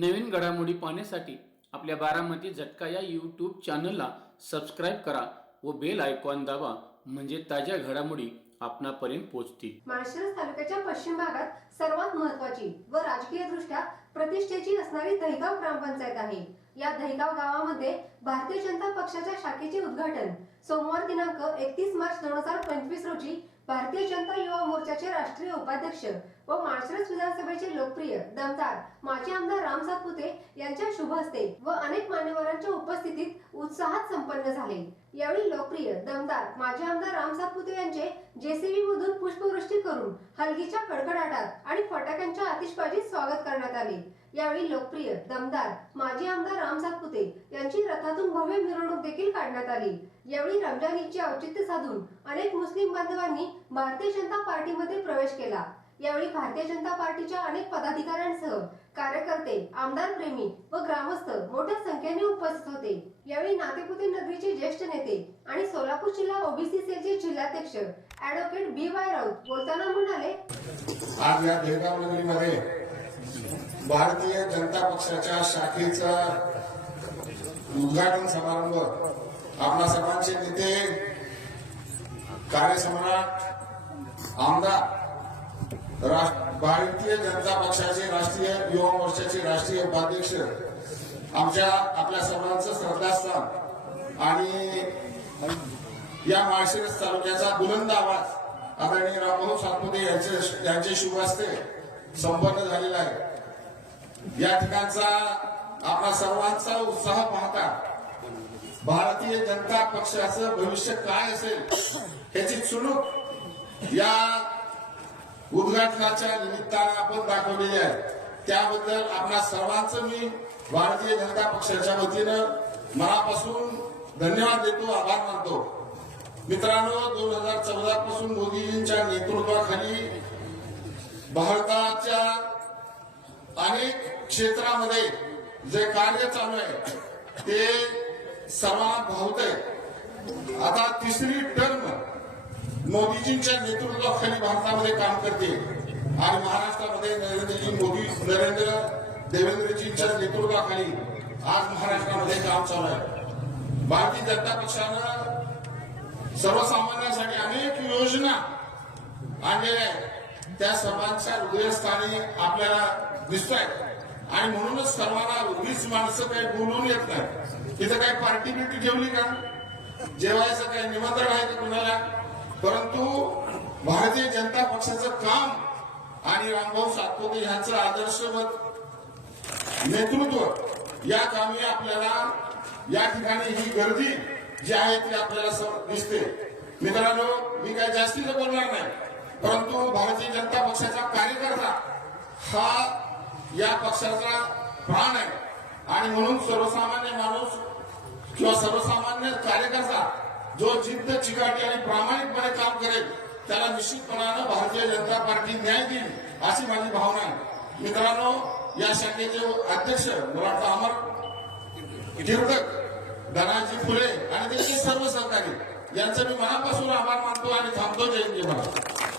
नवीन घडामोडी पाहण्यासाठी आपल्या बारामती झटका या यूट्यूब चॅनलला सबस्क्राईब करा व बेल आयकॉन दाबा म्हणजे ताज्या घडामोडी आपणापर्यंत पोहोचतील. माळशिरस तालुक्याच्या पश्चिम भागात सर्वात महत्वाची व राजकीय दृष्ट्या प्रतिष्ठेची असणारी दहिगाव ग्रामपंचायत आहे. या दहिगाव गावामध्ये भारतीय जनता पक्षाच्या शाखेचे उद्घाटन सोमवार दिनांक एकतीस मार्च दोन हजार पंचवीस रोजी भारतीय जनता युवा मोर्चाचे राष्ट्रीय उपाध्यक्ष व माळशिरस विधानसभेचे लोकप्रिय दमदार माजी आमदार राम सातपुते यांच्या शुभ हस्ते व अनेक मान्यवरांच्या उपस्थितीत उत्साहात संपन्न झाले. यावेळी लोकप्रिय दमदार माजी आमदार राम सातपुते यांचे जेसीबी मधून पुष्पवृष्टी करून हलगीच्या कडकडाटात आणि फटाक्यांच्या आतिषबाजीत स्वागत करण्यात आले. यावेळी लोकप्रिय दमदार माजी आमदार राम सातपुते यांची रथातून भव्य मिरवणूक देखील काढण्यात आली. यावेळी रमजान ईदचे औचित्य साधून अनेक मुस्लिम बांधवांनी भारतीय जनता पार्टीमध्ये प्रवेश केला. यावेळी भारतीय जनता पार्टीच्या अनेक पदाधिकाऱ्यांसह कार्यकर्ते आमदार प्रेमी व ग्रामस्थ मोठ्या संख्येने उपस्थित होते. यावेळी नातेपुते नगरीचे ज्येष्ठ नेते आणि सोलापूर जिल्हा ओबीसी सेलचे जिल्हाध्यक्ष ऍडव्होकेट बी वाय राऊत बोलताना म्हणाले आज या बेळगाव नगरीमध्ये भारतीय जनता पक्षाच्या शाखेचा उद्घाटन समारंभ आपल्या सर्वांचे नेते कार्यसम्राट आमदार भारतीय जनता पक्षाचे राष्ट्रीय युवा मोर्चाचे राष्ट्रीय उपाध्यक्ष आमच्या आपल्या सर्वांचं श्रद्धास्थान आणि या माळशिरस तालुक्याचा बुलंद आवाज आदरणीय रामभाऊ सातपुते यांचे यांचे शुभहस्ते संपन्न झालेला आहे. या ठिकाणचा आपला सर्वांचा उत्साह पाहता भारतीय जनता पक्षाचं भविष्य काय असेल याची चुणूक या उद्घाटनाच्या निमित्तानं आपण दाखवलेली आहे. त्याबद्दल आपल्या सर्वांचं मी भारतीय जनता पक्षाच्या वतीनं मनापासून धन्यवाद देतो आभार मानतो. मित्रांनो दोन हजार चौदा पासून मोदीजींच्या नेतृत्वाखाली भारताच्या अनेक क्षेत्रामध्ये जे कार्य चालू आहे ते सर्वांना भावत आहे. आता तिसरी टर्म मोदीजींच्या नेतृत्वाखाली भारतामध्ये काम करते. आणि महाराष्ट्रामध्ये नरेंद्रजी मोदी नरेंद्र देवेंद्रजींच्या नेतृत्वाखाली आज महाराष्ट्रामध्ये काम चालू आहे. भारतीय जनता पक्षानं सर्वसामान्यांसाठी अनेक योजना आणलेल्या आहेत. त्या सर्वांच्या हृदयस्थानी आपल्याला दिसत आहेत आणि म्हणूनच सर्वांना उगीच माणसं काही बोलून येत नाही तिथं काही पार्टी बिटी ठेवली का? जेवायचं काही निमंत्रण आहे का कुणाला? परंतु भारतीय जनता पक्षाचं काम आणि रामभाऊ सातपुते यांचं आदर्शवत नेतृत्व या कामी आपल्याला या ठिकाणी ही गर्दी जी आहे ती आपल्याला दिसते. मित्रांनो मी काय जास्तीचं बोलणार नाही परंतु भारतीय जनता पक्षाचा कार्यकर्ता हा या पक्षाचा प्राण आहे. आणि म्हणून सर्वसामान्य माणूस किंवा सर्वसामान्य कार्यकर्ता जो जिद्द चिकाटी आणि प्रामाणिकपणे काम करेल त्याला निश्चितपणानं भारतीय जनता पार्टी न्याय देईल अशी माझी भावना आहे. मित्रांनो या शाखेचे अध्यक्ष मला वाटतं अमर गिरडक धनाजी फुले आणि त्यांचे सर्व सहकारी यांचं मी मनापासून आभार मानतो आणि थांबतो. जयंती मला